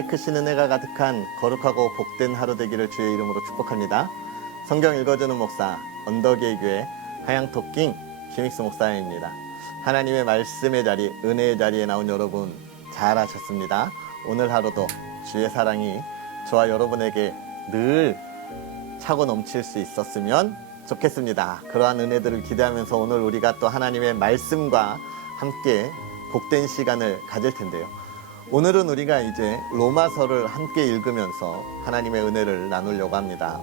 하나님의 크신 은혜가 가득한 거룩하고 복된 하루 되기를 주의 이름으로 축복합니다. 성경 읽어주는 목사 언덕의 교회 하양토킹 김익수 목사입니다. 하나님의 말씀의 자리, 은혜의 자리에 나온 여러분 잘하셨습니다. 오늘 하루도 주의 사랑이 저와 여러분에게 늘 차고 넘칠 수 있었으면 좋겠습니다. 그러한 은혜들을 기대하면서 오늘 우리가 또 하나님의 말씀과 함께 복된 시간을 가질 텐데요. 오늘은 우리가 이제 로마서를 함께 읽으면서 하나님의 은혜를 나누려고 합니다.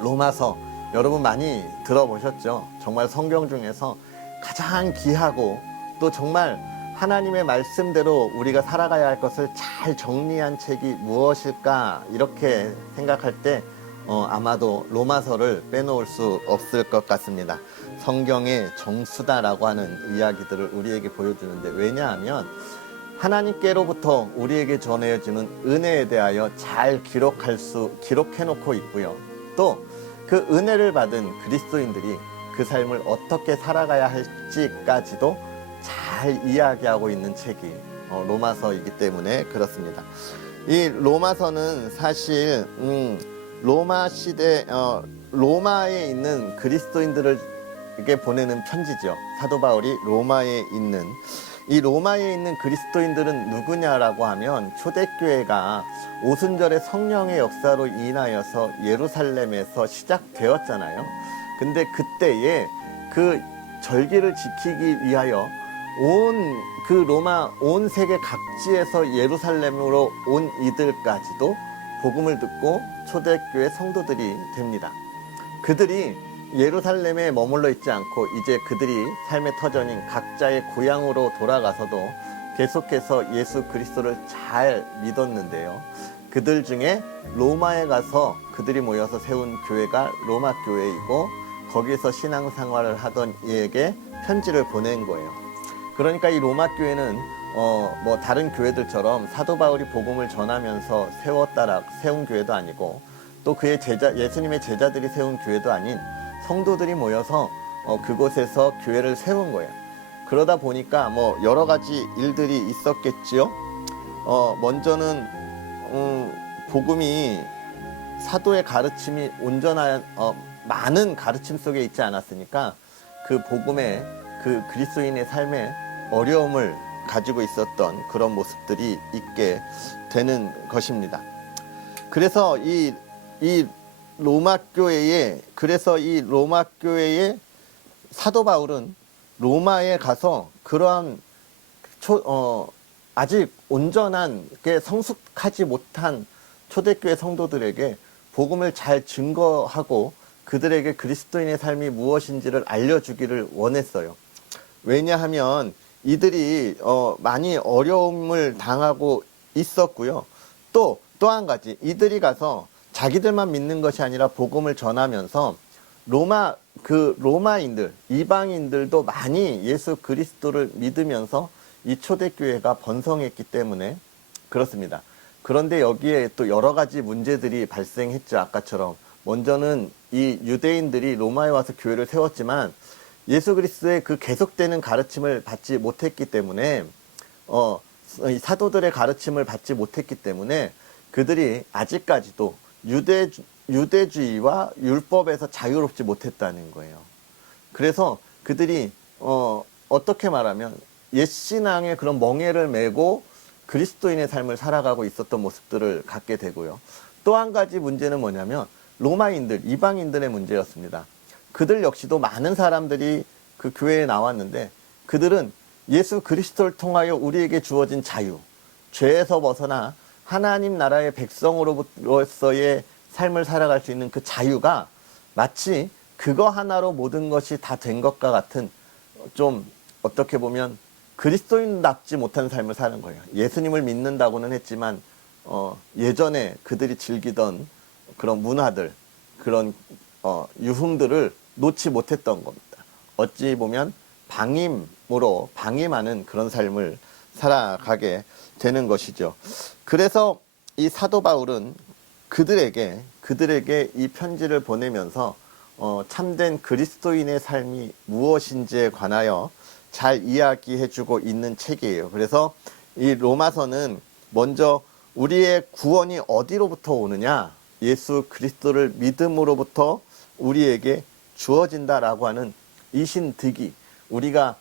로마서 여러분 많이 들어보셨죠? 정말 성경 중에서 가장 귀하고 또 정말 하나님의 말씀대로 우리가 살아가야 할 것을 잘 정리한 책이 무엇일까 이렇게 생각할 때 아마도 로마서를 빼놓을 수 없을 것 같습니다. 성경의 정수다라고 하는 이야기들을 우리에게 보여주는데, 왜냐하면 하나님께로부터 우리에게 전해지는 은혜에 대하여 잘 기록해 놓고 있고요. 또 그 은혜를 받은 그리스도인들이 그 삶을 어떻게 살아가야 할지까지도 잘 이야기하고 있는 책이 로마서이기 때문에 그렇습니다. 이 로마서는 사실 로마 시대 로마에 있는 그리스도인들에게 보내는 편지죠. 사도 바울이 로마에 있는 그리스도인들은 누구냐라고 하면, 초대교회가 오순절의 성령의 역사로 인하여서 예루살렘에서 시작되었잖아요. 근데 그때에 그 절기를 지키기 위하여 온 세계 각지에서 예루살렘으로 온 이들까지도 복음을 듣고 초대교회 성도들이 됩니다. 그들이 예루살렘에 머물러 있지 않고 이제 그들이 삶의 터전인 각자의 고향으로 돌아가서도 계속해서 예수 그리스도를 잘 믿었는데요. 그들 중에 로마에 가서 그들이 모여서 세운 교회가 로마 교회이고, 거기에서 신앙생활을 하던 이에게 편지를 보낸 거예요. 그러니까 이 로마 교회는 다른 교회들처럼 사도 바울이 복음을 전하면서 세운 교회도 아니고, 또 그의 예수님의 제자들이 세운 교회도 아닌 성도들이 모여서 그곳에서 교회를 세운 거예요. 그러다 보니까 여러 가지 일들이 있었겠지요. 먼저는 복음이, 사도의 가르침이 온전한 많은 가르침 속에 있지 않았으니까 그 복음에, 그 그리스도인의 삶에 어려움을 가지고 있었던 그런 모습들이 있게 되는 것입니다. 그래서 이 로마 교회의 사도 바울은 로마에 가서 그러한 아직 온전하게 성숙하지 못한 초대교회 성도들에게 복음을 잘 증거하고 그들에게 그리스도인의 삶이 무엇인지를 알려주기를 원했어요. 왜냐하면 이들이 많이 어려움을 당하고 있었고요. 또 한 가지, 이들이 가서 자기들만 믿는 것이 아니라 복음을 전하면서 로마인들, 이방인들도 많이 예수 그리스도를 믿으면서 이 초대교회가 번성했기 때문에 그렇습니다. 그런데 여기에 또 여러 가지 문제들이 발생했죠. 아까처럼 먼저는 이 유대인들이 로마에 와서 교회를 세웠지만 예수 그리스도의 그 계속되는 가르침을 받지 못했기 때문에 이 사도들의 가르침을 받지 못했기 때문에 그들이 아직까지도 유대주의와 율법에서 자유롭지 못했다는 거예요. 그래서 그들이 어떻게 말하면 옛신앙의 그런 멍에를 메고 그리스도인의 삶을 살아가고 있었던 모습들을 갖게 되고요. 또 한 가지 문제는 뭐냐면 로마인들, 이방인들의 문제였습니다. 그들 역시도 많은 사람들이 그 교회에 나왔는데, 그들은 예수 그리스도를 통하여 우리에게 주어진 자유, 죄에서 벗어나 하나님 나라의 백성으로서의 삶을 살아갈 수 있는 그 자유가 마치 그거 하나로 모든 것이 다 된 것과 같은, 좀 어떻게 보면 그리스도인답지 못한 삶을 사는 거예요. 예수님을 믿는다고는 했지만 예전에 그들이 즐기던 그런 문화들, 그런 유흥들을 놓지 못했던 겁니다. 어찌 보면 방임하는 그런 삶을 살아가게 되는 것이죠. 그래서 이 사도 바울은 그들에게 이 편지를 보내면서 참된 그리스도인의 삶이 무엇인지에 관하여 잘 이야기해주고 있는 책이에요. 그래서 이 로마서는 먼저 우리의 구원이 어디로부터 오느냐? 예수 그리스도를 믿음으로부터 우리에게 주어진다라고 하는 이신득이, 우리가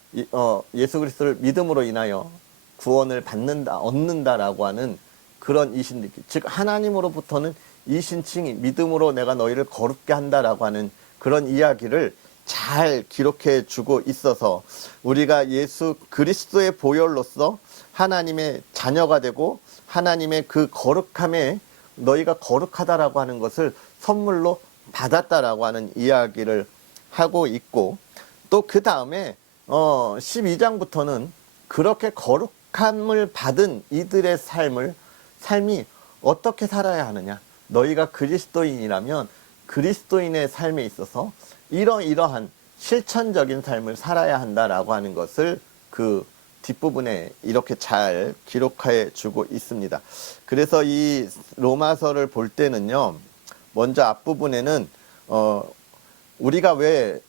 예수 그리스도를 믿음으로 인하여 구원을 받는다, 얻는다라고 하는 그런 이신득이, 즉 하나님으로부터는 이신칭이, 믿음으로 내가 너희를 거룩게 한다라고 하는 그런 이야기를 잘 기록해 주고 있어서, 우리가 예수 그리스도의 보혈로서 하나님의 자녀가 되고 하나님의 그 거룩함에 너희가 거룩하다라고 하는 것을 선물로 받았다라고 하는 이야기를 하고 있고, 또 그 다음에 12장부터는 그렇게 거룩함을 받은 이들의 삶이 어떻게 살아야 하느냐, 너희가 그리스도인이라면 그리스도인의 삶에 있어서 이러한 실천적인 삶을 살아야 한다라고 하는 것을 그 뒷부분에 이렇게 잘 기록해 주고 있습니다. 그래서 이 로마서를 볼 때는요, 먼저 앞부분에는 우리가 왜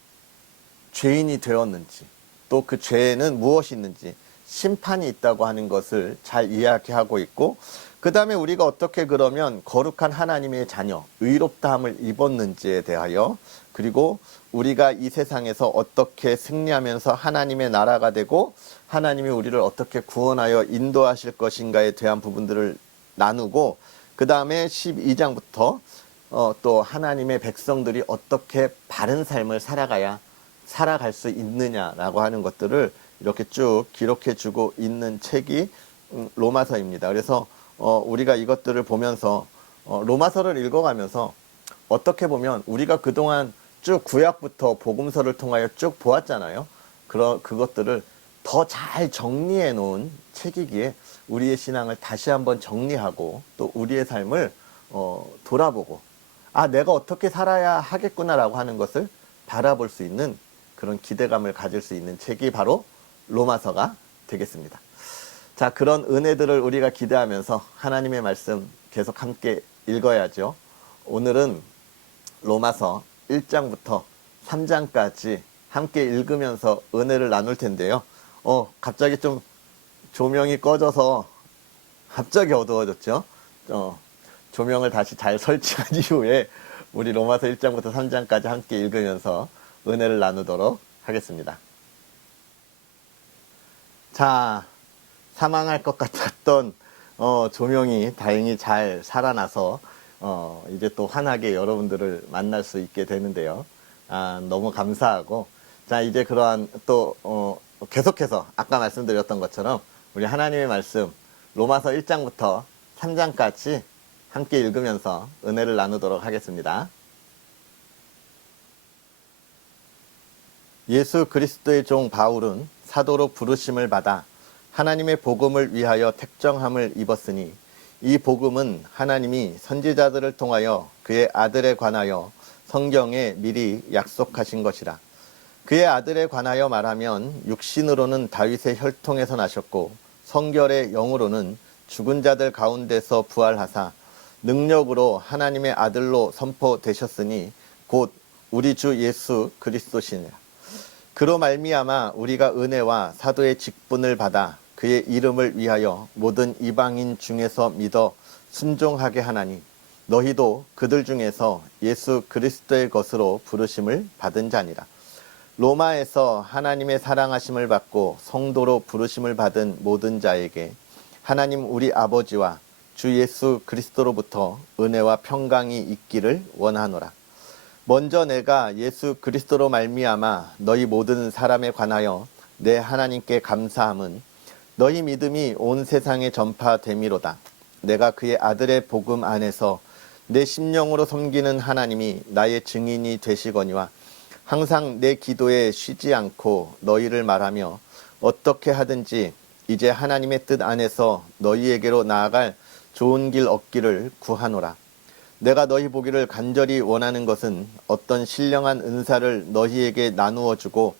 죄인이 되었는지, 또 그 죄에는 무엇이 있는지, 심판이 있다고 하는 것을 잘 이야기하고 있고, 그 다음에 우리가 어떻게 그러면 거룩한 하나님의 자녀, 의롭다함을 입었는지에 대하여, 그리고 우리가 이 세상에서 어떻게 승리하면서 하나님의 나라가 되고 하나님이 우리를 어떻게 구원하여 인도하실 것인가에 대한 부분들을 나누고, 그 다음에 12장부터 또 하나님의 백성들이 어떻게 바른 삶을 살아갈 수 있느냐라고 하는 것들을 이렇게 쭉 기록해 주고 있는 책이 로마서입니다. 그래서 우리가 이것들을 보면서 로마서를 읽어가면서 어떻게 보면 우리가 그동안 쭉 구약부터 복음서를 통하여 쭉 보았잖아요. 그것들을 더 잘 정리해 놓은 책이기에 우리의 신앙을 다시 한번 정리하고, 또 우리의 삶을 돌아보고, 내가 어떻게 살아야 하겠구나라고 하는 것을 바라볼 수 있는 그런 기대감을 가질 수 있는 책이 바로 로마서가 되겠습니다. 자, 그런 은혜들을 우리가 기대하면서 하나님의 말씀 계속 함께 읽어야죠. 오늘은 로마서 1장부터 3장까지 함께 읽으면서 은혜를 나눌 텐데요. 갑자기 좀 조명이 꺼져서 갑자기 어두워졌죠. 조명을 다시 잘 설치한 이후에 우리 로마서 1장부터 3장까지 함께 읽으면서 은혜를 나누도록 하겠습니다. 자, 사망할 것 같았던 조명이 다행히 잘 살아나서 이제 또 환하게 여러분들을 만날 수 있게 되는데요. 너무 감사하고, 자, 이제 그러한 또 계속해서 아까 말씀드렸던 것처럼 우리 하나님의 말씀 로마서 1장부터 3장까지 함께 읽으면서 은혜를 나누도록 하겠습니다. 예수 그리스도의 종 바울은 사도로 부르심을 받아 하나님의 복음을 위하여 택정함을 입었으니, 이 복음은 하나님이 선지자들을 통하여 그의 아들에 관하여 성경에 미리 약속하신 것이라. 그의 아들에 관하여 말하면 육신으로는 다윗의 혈통에서 나셨고 성결의 영으로는 죽은 자들 가운데서 부활하사 능력으로 하나님의 아들로 선포되셨으니 곧 우리 주 예수 그리스도시니라. 그로 말미암아 우리가 은혜와 사도의 직분을 받아 그의 이름을 위하여 모든 이방인 중에서 믿어 순종하게 하나니, 너희도 그들 중에서 예수 그리스도의 것으로 부르심을 받은 자니라. 로마에서 하나님의 사랑하심을 받고 성도로 부르심을 받은 모든 자에게 하나님 우리 아버지와 주 예수 그리스도로부터 은혜와 평강이 있기를 원하노라. 먼저 내가 예수 그리스도로 말미암아 너희 모든 사람에 관하여 내 하나님께 감사함은 너희 믿음이 온 세상에 전파됨이로다. 내가 그의 아들의 복음 안에서 내 심령으로 섬기는 하나님이 나의 증인이 되시거니와, 항상 내 기도에 쉬지 않고 너희를 말하며 어떻게 하든지 이제 하나님의 뜻 안에서 너희에게로 나아갈 좋은 길 얻기를 구하노라. 내가 너희 보기를 간절히 원하는 것은 어떤 신령한 은사를 너희에게 나누어 주고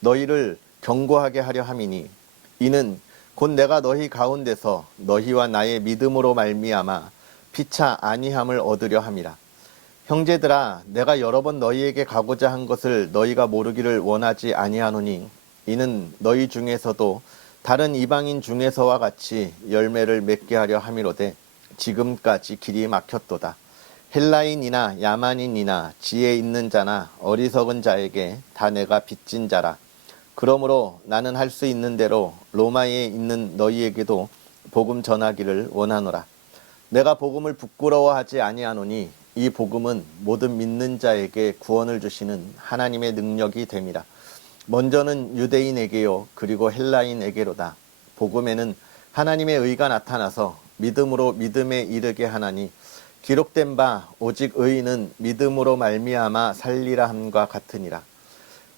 너희를 경고하게 하려 함이니, 이는 곧 내가 너희 가운데서 너희와 나의 믿음으로 말미암아 피차 아니함을 얻으려 함이라. 형제들아, 내가 여러 번 너희에게 가고자 한 것을 너희가 모르기를 원하지 아니하노니, 이는 너희 중에서도 다른 이방인 중에서와 같이 열매를 맺게 하려 함이로되, 지금까지 길이 막혔도다. 헬라인이나 야만인이나 지혜 있는 자나 어리석은 자에게 다 내가 빚진 자라. 그러므로 나는 할 수 있는 대로 로마에 있는 너희에게도 복음 전하기를 원하노라. 내가 복음을 부끄러워하지 아니하노니 이 복음은 모든 믿는 자에게 구원을 주시는 하나님의 능력이 됨이라. 먼저는 유대인에게요 그리고 헬라인에게로다. 복음에는 하나님의 의가 나타나서 믿음으로 믿음에 이르게 하나니 기록된 바 오직 의인은 믿음으로 말미암아 살리라 함과 같으니라.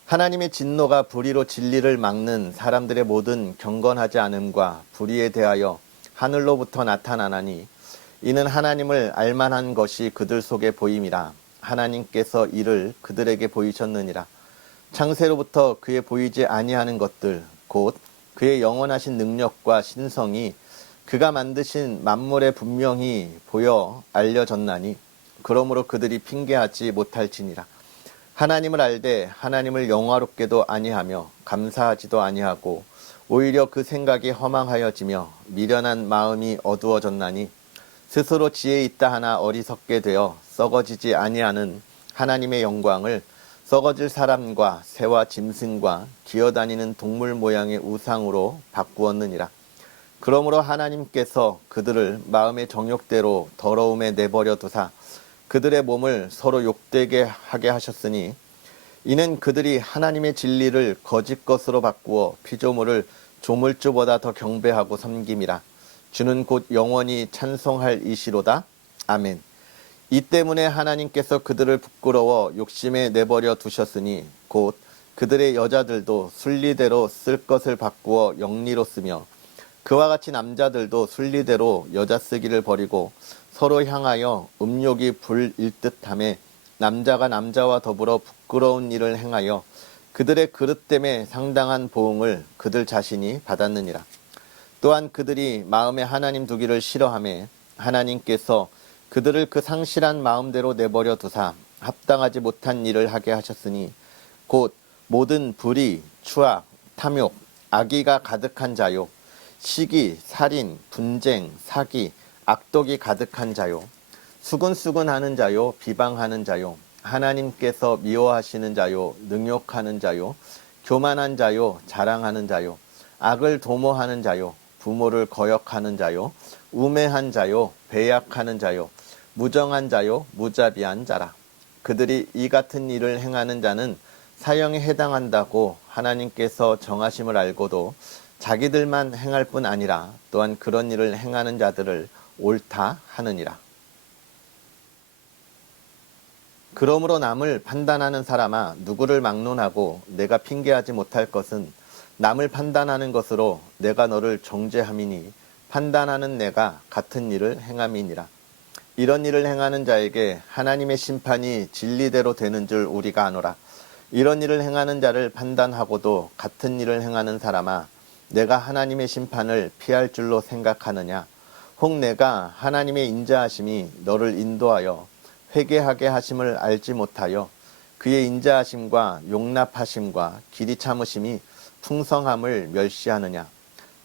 하나님의 진노가 불의로 진리를 막는 사람들의 모든 경건하지 않음과 불의에 대하여 하늘로부터 나타나나니 이는 하나님을 알만한 것이 그들 속에 보임이라. 하나님께서 이를 그들에게 보이셨느니라. 창세로부터 그의 보이지 아니하는 것들 곧 그의 영원하신 능력과 신성이 그가 만드신 만물에 분명히 보여 알려졌나니 그러므로 그들이 핑계하지 못할지니라. 하나님을 알되 하나님을 영화롭게도 아니하며 감사하지도 아니하고 오히려 그 생각이 허망하여지며 미련한 마음이 어두워졌나니 스스로 지혜 있다 하나 어리석게 되어 썩어지지 아니하는 하나님의 영광을 썩어질 사람과 새와 짐승과 기어다니는 동물 모양의 우상으로 바꾸었느니라. 그러므로 하나님께서 그들을 마음의 정욕대로 더러움에 내버려 두사 그들의 몸을 서로 욕되게 하게 하셨으니 이는 그들이 하나님의 진리를 거짓 것으로 바꾸어 피조물을 조물주보다 더 경배하고 섬김이라. 주는 곧 영원히 찬송할 이시로다. 아멘. 이 때문에 하나님께서 그들을 부끄러워 욕심에 내버려 두셨으니 곧 그들의 여자들도 순리대로 쓸 것을 바꾸어 영리로 쓰며 그와 같이 남자들도 순리대로 여자 쓰기를 버리고 서로 향하여 음욕이 불일 듯하며 남자가 남자와 더불어 부끄러운 일을 행하여 그들의 그릇 때문에 상당한 보응을 그들 자신이 받았느니라. 또한 그들이 마음에 하나님 두기를 싫어하며 하나님께서 그들을 그 상실한 마음대로 내버려 두사 합당하지 못한 일을 하게 하셨으니 곧 모든 불의, 추악, 탐욕, 악의가 가득한 자요 시기, 살인, 분쟁, 사기, 악독이 가득한 자요 수근수근하는 자요 비방하는 자요 하나님께서 미워하시는 자요 능욕하는 자요 교만한 자요 자랑하는 자요 악을 도모하는 자요 부모를 거역하는 자요 우매한 자요 배약하는 자요 무정한 자요 무자비한 자라. 그들이 이 같은 일을 행하는 자는 사형에 해당한다고 하나님께서 정하심을 알고도 자기들만 행할 뿐 아니라 또한 그런 일을 행하는 자들을 옳다 하느니라. 그러므로 남을 판단하는 사람아 누구를 막론하고 내가 핑계하지 못할 것은 남을 판단하는 것으로 내가 너를 정죄함이니 판단하는 내가 같은 일을 행함이니라. 이런 일을 행하는 자에게 하나님의 심판이 진리대로 되는 줄 우리가 아노라. 이런 일을 행하는 자를 판단하고도 같은 일을 행하는 사람아 내가 하나님의 심판을 피할 줄로 생각하느냐. 혹 내가 하나님의 인자하심이 너를 인도하여 회개하게 하심을 알지 못하여 그의 인자하심과 용납하심과 길이 참으심이 풍성함을 멸시하느냐.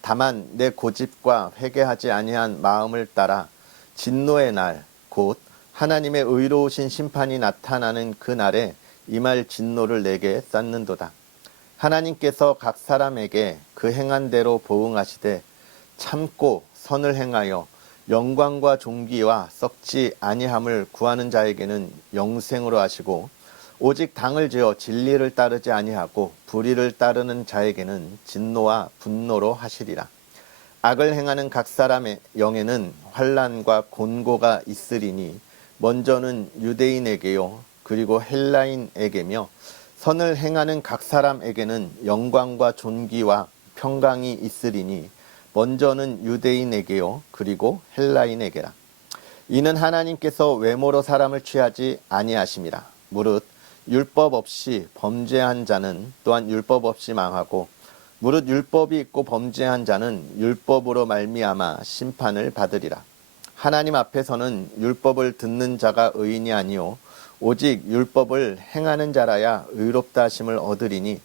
다만 내 고집과 회개하지 아니한 마음을 따라 진노의 날 곧 하나님의 의로우신 심판이 나타나는 그 날에 임할 진노를 내게 쌓는도다. 하나님께서 각 사람에게 그 행한 대로 보응하시되 참고 선을 행하여 영광과 존귀와 썩지 아니함을 구하는 자에게는 영생으로 하시고 오직 당을 지어 진리를 따르지 아니하고 불의를 따르는 자에게는 진노와 분노로 하시리라. 악을 행하는 각 사람의 영에는 환난과 곤고가 있으리니 먼저는 유대인에게요 그리고 헬라인에게며 선을 행하는 각 사람에게는 영광과 존귀와 평강이 있으리니 먼저는 유대인에게요 그리고 헬라인에게라. 이는 하나님께서 외모로 사람을 취하지 아니하심이라. 무릇 율법 없이 범죄한 자는 또한 율법 없이 망하고 무릇 율법이 있고 범죄한 자는 율법으로 말미암아 심판을 받으리라. 하나님 앞에서는 율법을 듣는 자가 의인이 아니요 오직 율법을 행하는 자라야 의롭다 하심을 얻으리니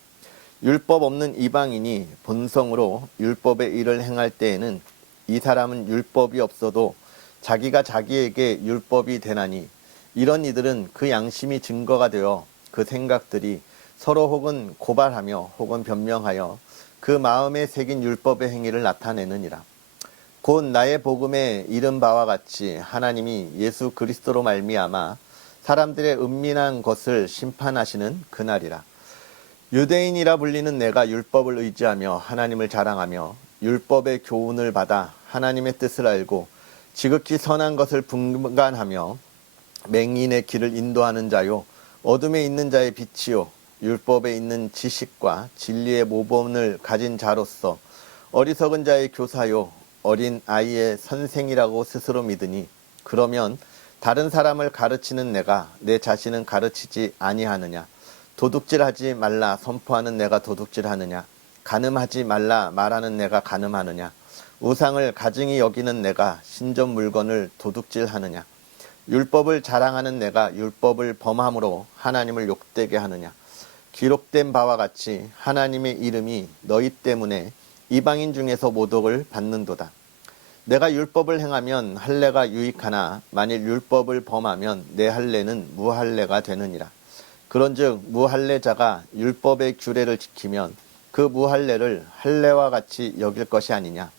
율법 없는 이방인이 본성으로 율법의 일을 행할 때에는 이 사람은 율법이 없어도 자기가 자기에게 율법이 되나니 이런 이들은 그 양심이 증거가 되어 그 생각들이 서로 혹은 고발하며 혹은 변명하여 그 마음에 새긴 율법의 행위를 나타내느니라. 곧 나의 복음에 이른 바와 같이 하나님이 예수 그리스도로 말미암아 사람들의 은밀한 것을 심판하시는 그날이라. 유대인이라 불리는 내가 율법을 의지하며 하나님을 자랑하며 율법의 교훈을 받아 하나님의 뜻을 알고 지극히 선한 것을 분간하며 맹인의 길을 인도하는 자요 어둠에 있는 자의 빛이요 율법에 있는 지식과 진리의 모범을 가진 자로서 어리석은 자의 교사요 어린 아이의 선생이라고 스스로 믿으니 그러면 다른 사람을 가르치는 내가 내 자신은 가르치지 아니하느냐? 도둑질하지 말라 선포하는 내가 도둑질하느냐? 간음하지 말라 말하는 내가 간음하느냐? 우상을 가증히 여기는 내가 신전 물건을 도둑질하느냐? 율법을 자랑하는 내가 율법을 범함으로 하나님을 욕되게 하느냐? 기록된 바와 같이 하나님의 이름이 너희 때문에 이방인 중에서 모독을 받는도다. 내가 율법을 행하면 할례가 유익하나 만일 율법을 범하면 내 할례는 무할례가 되느니라. 그런즉 무할례자가 율법의 규례를 지키면 그 무할례를 할례와 같이 여길 것이 아니냐.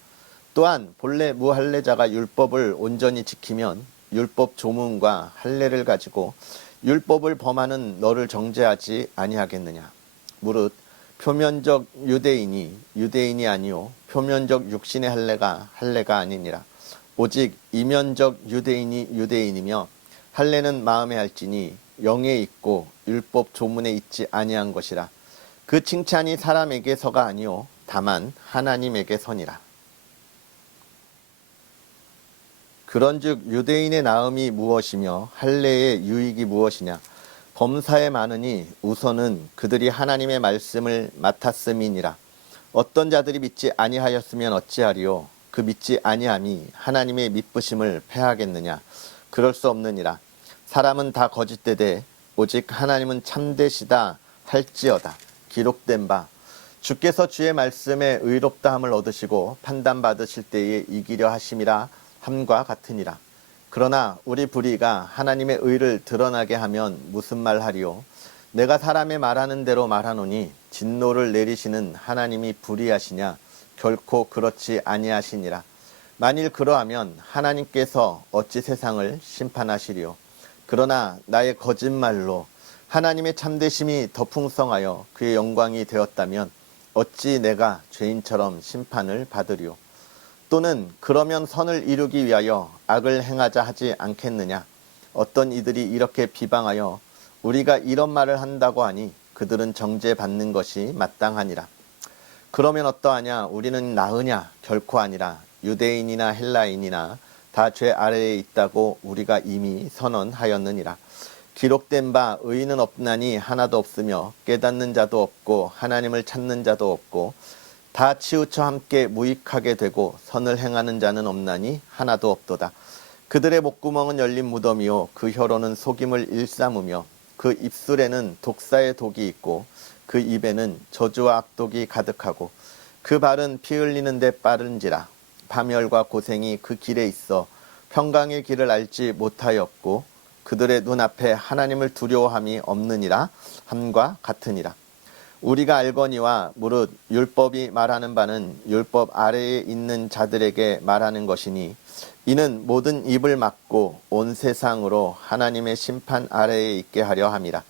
또한 본래 무할례자가 율법을 온전히 지키면 율법 조문과 할례를 가지고 율법을 범하는 너를 정죄하지 아니하겠느냐. 무릇 표면적 유대인이 유대인이 아니요 표면적 육신의 할례가 아니니라. 오직 이면적 유대인이 유대인이며 할례는 마음에 할지니 영에 있고 율법 조문에 있지 아니한 것이라. 그 칭찬이 사람에게서가 아니요 다만 하나님에게서니라. 그런즉 유대인의 나음이 무엇이며 할례의 유익이 무엇이냐. 범사에 많으니 우선은 그들이 하나님의 말씀을 맡았음이니라. 어떤 자들이 믿지 아니하였으면 어찌하리요. 그 믿지 아니함이 하나님의 믿으심을 패하겠느냐. 그럴 수 없느니라. 사람은 다 거짓되되 오직 하나님은 참되시다 할지어다. 기록된 바 주께서 주의 말씀에 의롭다함을 얻으시고 판단받으실 때에 이기려 하심이라 함과 같으니라. 그러나 우리 불의가 하나님의 의를 드러나게 하면 무슨 말 하리요. 내가 사람의 말하는 대로 말하노니 진노를 내리시는 하나님이 불의하시냐. 결코 그렇지 아니하시니라. 만일 그러하면 하나님께서 어찌 세상을 심판하시리요. 그러나 나의 거짓말로 하나님의 참되심이 더 풍성하여 그의 영광이 되었다면 어찌 내가 죄인처럼 심판을 받으리요. 또는 그러면 선을 이루기 위하여 악을 행하자 하지 않겠느냐. 어떤 이들이 이렇게 비방하여 우리가 이런 말을 한다고 하니 그들은 정죄받는 것이 마땅하니라. 그러면 어떠하냐. 우리는 나으냐. 결코 아니라 유대인이나 헬라인이나 다 죄 아래에 있다고 우리가 이미 선언하였느니라. 기록된 바 의인은 없나니 하나도 없으며 깨닫는 자도 없고 하나님을 찾는 자도 없고 다 치우쳐 함께 무익하게 되고 선을 행하는 자는 없나니 하나도 없도다. 그들의 목구멍은 열린 무덤이요 그 혀로는 속임을 일삼으며 그 입술에는 독사의 독이 있고 그 입에는 저주와 악독이 가득하고 그 발은 피 흘리는 데 빠른지라. 파멸과 고생이 그 길에 있어 평강의 길을 알지 못하였고 그들의 눈앞에 하나님을 두려워함이 없느니라 함과 같으니라. 우리가 알거니와 무릇 율법이 말하는 바는 율법 아래에 있는 자들에게 말하는 것이니 이는 모든 입을 막고 온 세상으로 하나님의 심판 아래에 있게 하려 함이라.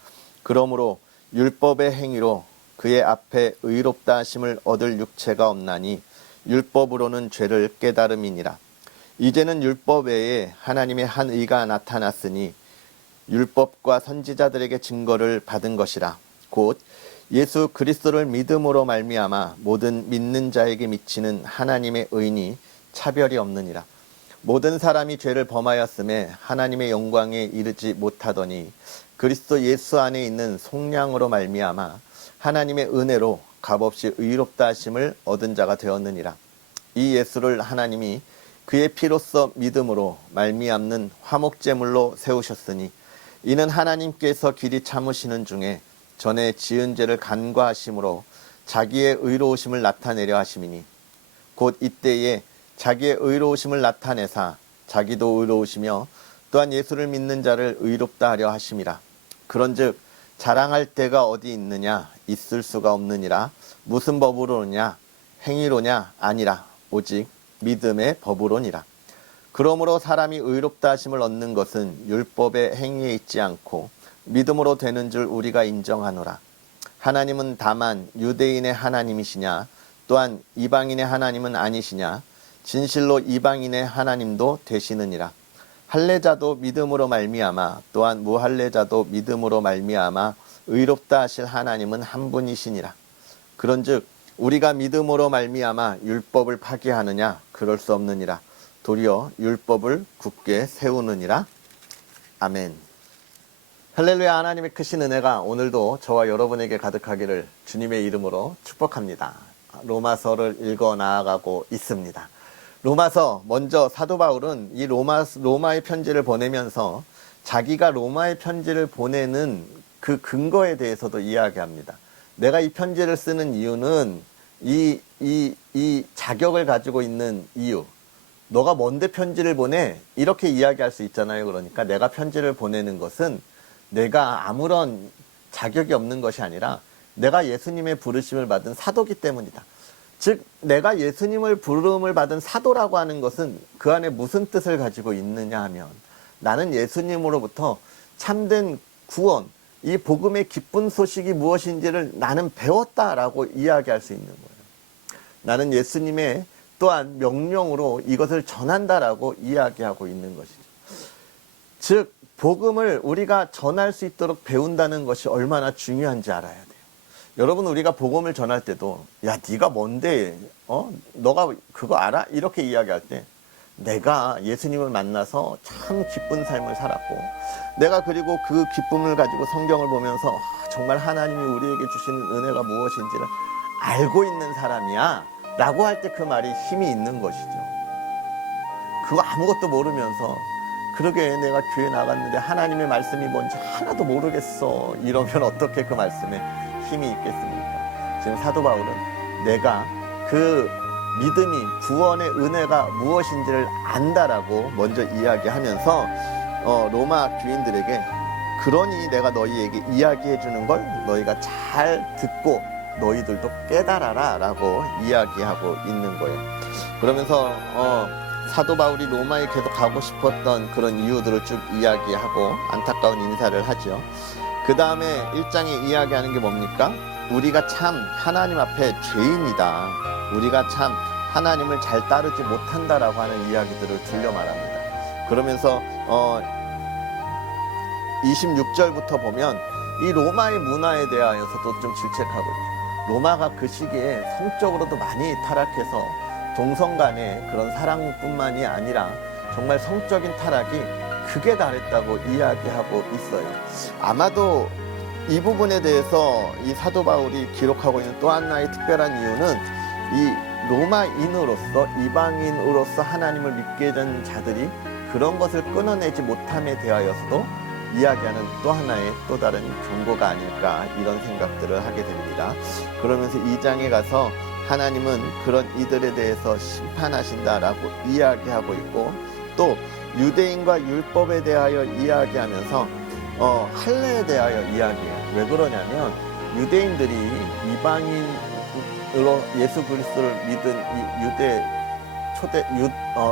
그러므로 율법의 행위로 그의 앞에 의롭다 하심을 얻을 육체가 없나니 율법으로는 죄를 깨달음이니라. 이제는 율법 외에 하나님의 한 의가 나타났으니 율법과 선지자들에게 증거를 받은 것이라. 곧 예수 그리스도를 믿음으로 말미암아 모든 믿는 자에게 미치는 하나님의 의니 차별이 없느니라. 모든 사람이 죄를 범하였음에 하나님의 영광에 이르지 못하더니 그리스도 예수 안에 있는 속량으로 말미암아 하나님의 은혜로 값없이 의롭다 하심을 얻은 자가 되었느니라. 이 예수를 하나님이 그의 피로써 믿음으로 말미암는 화목제물로 세우셨으니 이는 하나님께서 길이 참으시는 중에 전에 지은 죄를 간과하심으로 자기의 의로우심을 나타내려 하심이니 곧 이때에 자기의 의로우심을 나타내사 자기도 의로우시며 또한 예수를 믿는 자를 의롭다 하려 하심이라. 그런즉 자랑할 데가 어디 있느냐? 있을 수가 없느니라. 무슨 법으로냐? 행위로냐? 아니라 오직 믿음의 법으로니라. 그러므로 사람이 의롭다 하심을 얻는 것은 율법의 행위에 있지 않고 믿음으로 되는 줄 우리가 인정하노라. 하나님은 다만 유대인의 하나님이시냐? 또한 이방인의 하나님은 아니시냐? 진실로 이방인의 하나님도 되시느니라. 할례자도 믿음으로 말미암아 또한 무할례자도 믿음으로 말미암아 의롭다 하실 하나님은 한 분이시니라. 그런즉 우리가 믿음으로 말미암아 율법을 파기하느냐? 그럴 수 없느니라. 도리어 율법을 굳게 세우느니라. 아멘. 할렐루야. 하나님의 크신 은혜가 오늘도 저와 여러분에게 가득하기를 주님의 이름으로 축복합니다. 로마서를 읽어 나아가고 있습니다. 로마서, 먼저 사도 바울은 이 로마의 편지를 보내면서 자기가 로마의 편지를 보내는 그 근거에 대해서도 이야기합니다. 내가 이 편지를 쓰는 이유는 이 자격을 가지고 있는 이유. 너가 뭔데 편지를 보내? 이렇게 이야기할 수 있잖아요. 그러니까 내가 편지를 보내는 것은 내가 아무런 자격이 없는 것이 아니라 내가 예수님의 부르심을 받은 사도기 때문이다. 즉 내가 예수님을 부름을 받은 사도라고 하는 것은 그 안에 무슨 뜻을 가지고 있느냐 하면 나는 예수님으로부터 참된 구원, 이 복음의 기쁜 소식이 무엇인지를 나는 배웠다라고 이야기할 수 있는 거예요. 나는 예수님의 또한 명령으로 이것을 전한다라고 이야기하고 있는 것이죠. 즉 복음을 우리가 전할 수 있도록 배운다는 것이 얼마나 중요한지 알아야 돼요. 여러분, 우리가 복음을 전할 때도 야 네가 뭔데 너가 그거 알아? 이렇게 이야기할 때 내가 예수님을 만나서 참 기쁜 삶을 살았고 내가 그리고 그 기쁨을 가지고 성경을 보면서 정말 하나님이 우리에게 주시는 은혜가 무엇인지를 알고 있는 사람이야 라고 할 때 그 말이 힘이 있는 것이죠. 그거 아무것도 모르면서 그러게 내가 교회 나갔는데 하나님의 말씀이 뭔지 하나도 모르겠어 이러면 어떻게 그 말씀에 힘이 있겠습니까? 지금 사도 바울은 내가 그 믿음이 구원의 은혜가 무엇인지를 안다라고 먼저 이야기하면서 로마 교인들에게 그러니 내가 너희에게 이야기해 주는 걸 너희가 잘 듣고 너희들도 깨달아라 라고 이야기하고 있는 거예요. 그러면서 사도 바울이 로마에 계속 가고 싶었던 그런 이유들을 쭉 이야기하고 안타까운 인사를 하죠. 그 다음에 1장에 이야기하는 게 뭡니까? 우리가 참 하나님 앞에 죄인이다. 우리가 참 하나님을 잘 따르지 못한다라고 하는 이야기들을 들려 말합니다. 그러면서 26절부터 보면 이 로마의 문화에 대하여서도 좀 질책하고 있죠. 로마가 그 시기에 성적으로도 많이 타락해서 동성 간의 그런 사랑뿐만이 아니라 정말 성적인 타락이 극에 달했다고 이야기하고 있어요. 아마도 이 부분에 대해서 이 사도 바울이 기록하고 있는 또 하나의 특별한 이유는 이 로마인으로서 이방인으로서 하나님을 믿게 된 자들이 그런 것을 끊어내지 못함에 대하여서도 이야기하는 또 하나의 또 다른 경고가 아닐까 이런 생각들을 하게 됩니다. 그러면서 2장에 가서 하나님은 그런 이들에 대해서 심판하신다라고 이야기하고 있고 또 유대인과 율법에 대하여 이야기하면서 할례에 대하여 이야기해요. 왜 그러냐면 유대인들이 이방인으로 예수 그리스도를 믿은 이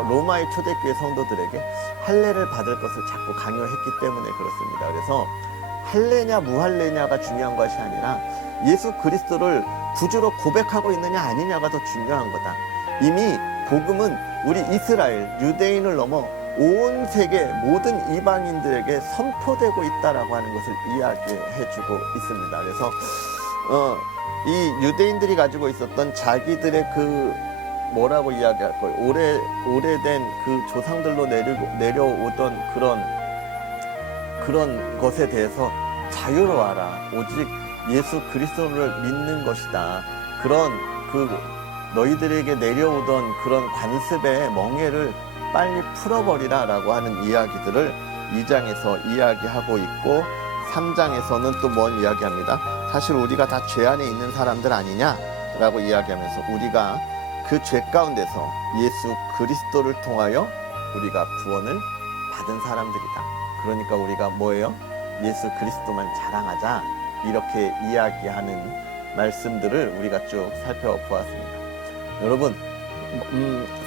로마의 초대교회 성도들에게 할례를 받을 것을 자꾸 강요했기 때문에 그렇습니다. 그래서 할례냐 무할례냐가 중요한 것이 아니라 예수 그리스도를 구주로 고백하고 있느냐 아니냐가 더 중요한 거다. 이미 복음은 우리 이스라엘 유대인을 넘어 온 세계 모든 이방인들에게 선포되고 있다라고 하는 것을 이야기해주고 있습니다. 그래서 이 유대인들이 가지고 있었던 자기들의 그 뭐라고 이야기할 거예요? 오래된 그 조상들로 내려오던 그런 것에 대해서 자유로워라. 오직 예수 그리스도를 믿는 것이다. 그런 너희들에게 내려오던 그런 관습의 멍에를 빨리 풀어버리라 라고 하는 이야기들을 2장에서 이야기하고 있고 3장에서는 또 뭘 이야기합니다. 사실 우리가 다 죄 안에 있는 사람들 아니냐 라고 이야기하면서 우리가 그 죄 가운데서 예수 그리스도를 통하여 우리가 구원을 받은 사람들이다. 그러니까 우리가 뭐예요? 예수 그리스도만 자랑하자, 이렇게 이야기하는 말씀들을 우리가 쭉 살펴보았습니다. 여러분,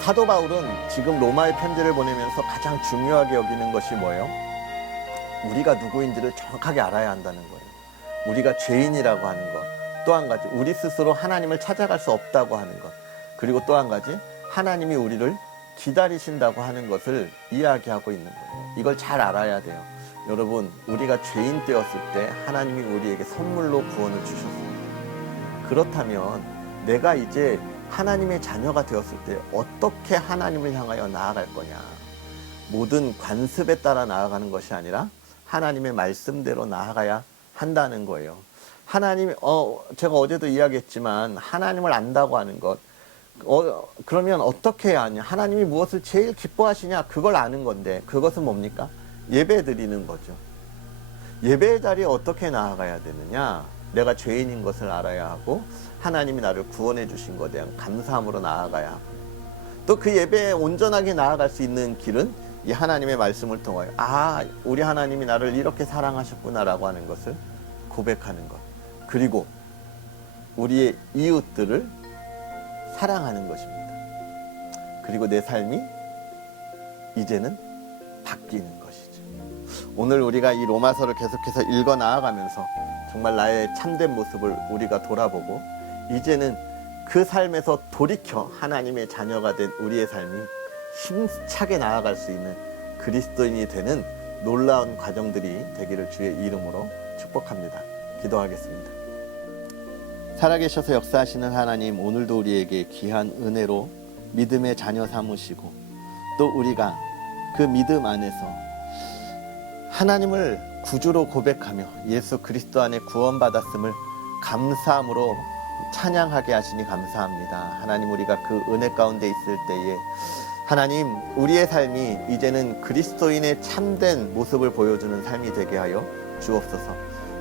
사도 바울은 지금 로마의 편지를 보내면서 가장 중요하게 여기는 것이 뭐예요? 우리가 누구인지를 정확하게 알아야 한다는 거예요. 우리가 죄인이라고 하는 것, 또 한 가지 우리 스스로 하나님을 찾아갈 수 없다고 하는 것, 그리고 또 한 가지 하나님이 우리를 기다리신다고 하는 것을 이야기하고 있는 거예요. 이걸 잘 알아야 돼요. 여러분, 우리가 죄인 되었을 때 하나님이 우리에게 선물로 구원을 주셨습니다. 그렇다면 내가 이제 하나님의 자녀가 되었을 때 어떻게 하나님을 향하여 나아갈 거냐? 모든 관습에 따라 나아가는 것이 아니라 하나님의 말씀대로 나아가야 한다는 거예요. 제가 어제도 이야기했지만 하나님을 안다고 하는 것, 그러면 어떻게 해야 하냐? 하나님이 무엇을 제일 기뻐하시냐? 그걸 아는 건데, 그것은 뭡니까? 예배 드리는 거죠. 예배의 자리에 어떻게 나아가야 되느냐? 내가 죄인인 것을 알아야 하고, 하나님이 나를 구원해 주신 것에 대한 감사함으로 나아가야 하고, 또 그 예배에 온전하게 나아갈 수 있는 길은 이 하나님의 말씀을 통하여, 우리 하나님이 나를 이렇게 사랑하셨구나라고 하는 것을 고백하는 것, 그리고 우리의 이웃들을 사랑하는 것입니다. 그리고 내 삶이 이제는 바뀌는 것이죠. 오늘 우리가 이 로마서를 계속해서 읽어 나아가면서 정말 나의 참된 모습을 우리가 돌아보고, 이제는 그 삶에서 돌이켜 하나님의 자녀가 된 우리의 삶이 힘차게 나아갈 수 있는 그리스도인이 되는 놀라운 과정들이 되기를 주의 이름으로 축복합니다. 기도하겠습니다. 살아계셔서 역사하시는 하나님, 오늘도 우리에게 귀한 은혜로 믿음의 자녀 삼으시고, 또 우리가 그 믿음 안에서 하나님을 구주로 고백하며 예수 그리스도 안에 구원받았음을 감사함으로 찬양하게 하시니 감사합니다. 하나님, 우리가 그 은혜 가운데 있을 때에 하나님, 우리의 삶이 이제는 그리스도인의 참된 모습을 보여주는 삶이 되게 하여 주옵소서.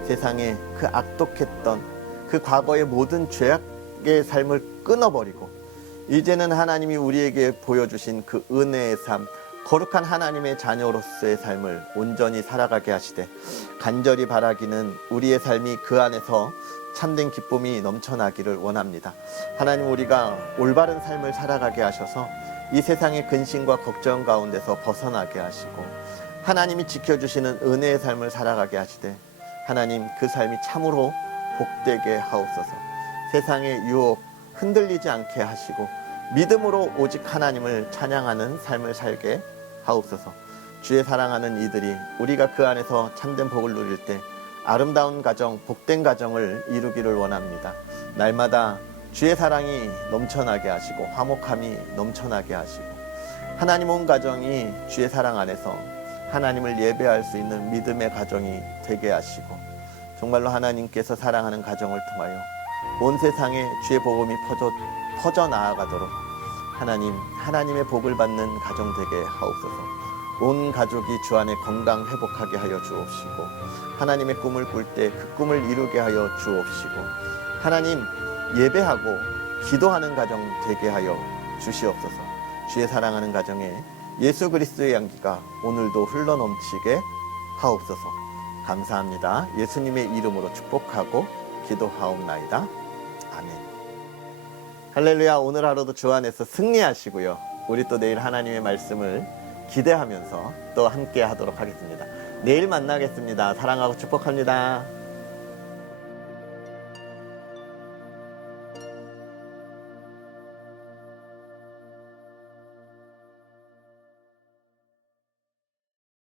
세상에 그 악독했던 그 과거의 모든 죄악의 삶을 끊어버리고, 이제는 하나님이 우리에게 보여주신 그 은혜의 삶, 거룩한 하나님의 자녀로서의 삶을 온전히 살아가게 하시되, 간절히 바라기는 우리의 삶이 그 안에서 참된 기쁨이 넘쳐나기를 원합니다. 하나님, 우리가 올바른 삶을 살아가게 하셔서 이 세상의 근심과 걱정 가운데서 벗어나게 하시고, 하나님이 지켜주시는 은혜의 삶을 살아가게 하시되, 하나님, 그 삶이 참으로 복되게 하옵소서. 세상의 유혹 흔들리지 않게 하시고, 믿음으로 오직 하나님을 찬양하는 삶을 살게 하옵소서. 주의 사랑하는 이들이 우리가 그 안에서 참된 복을 누릴 때 아름다운 가정, 복된 가정을 이루기를 원합니다. 날마다 주의 사랑이 넘쳐나게 하시고, 화목함이 넘쳐나게 하시고, 하나님 온 가정이 주의 사랑 안에서 하나님을 예배할 수 있는 믿음의 가정이 되게 하시고, 정말로 하나님께서 사랑하는 가정을 통하여 온 세상에 주의 복음이 퍼져나가도록 하나님의 복을 받는 가정 되게 하옵소서. 온 가족이 주 안에 건강 회복하게 하여 주옵시고, 하나님의 꿈을 꿀 때 그 꿈을 이루게 하여 주옵시고, 하나님, 예배하고 기도하는 가정 되게 하여 주시옵소서. 주의 사랑하는 가정에 예수 그리스도의 향기가 오늘도 흘러넘치게 하옵소서. 감사합니다. 예수님의 이름으로 축복하고 기도하옵나이다. 아멘. 할렐루야. 오늘 하루도 주 안에서 승리하시고요. 우리 또 내일 하나님의 말씀을 기대하면서 또 함께 하도록 하겠습니다. 내일 만나겠습니다. 사랑하고 축복합니다.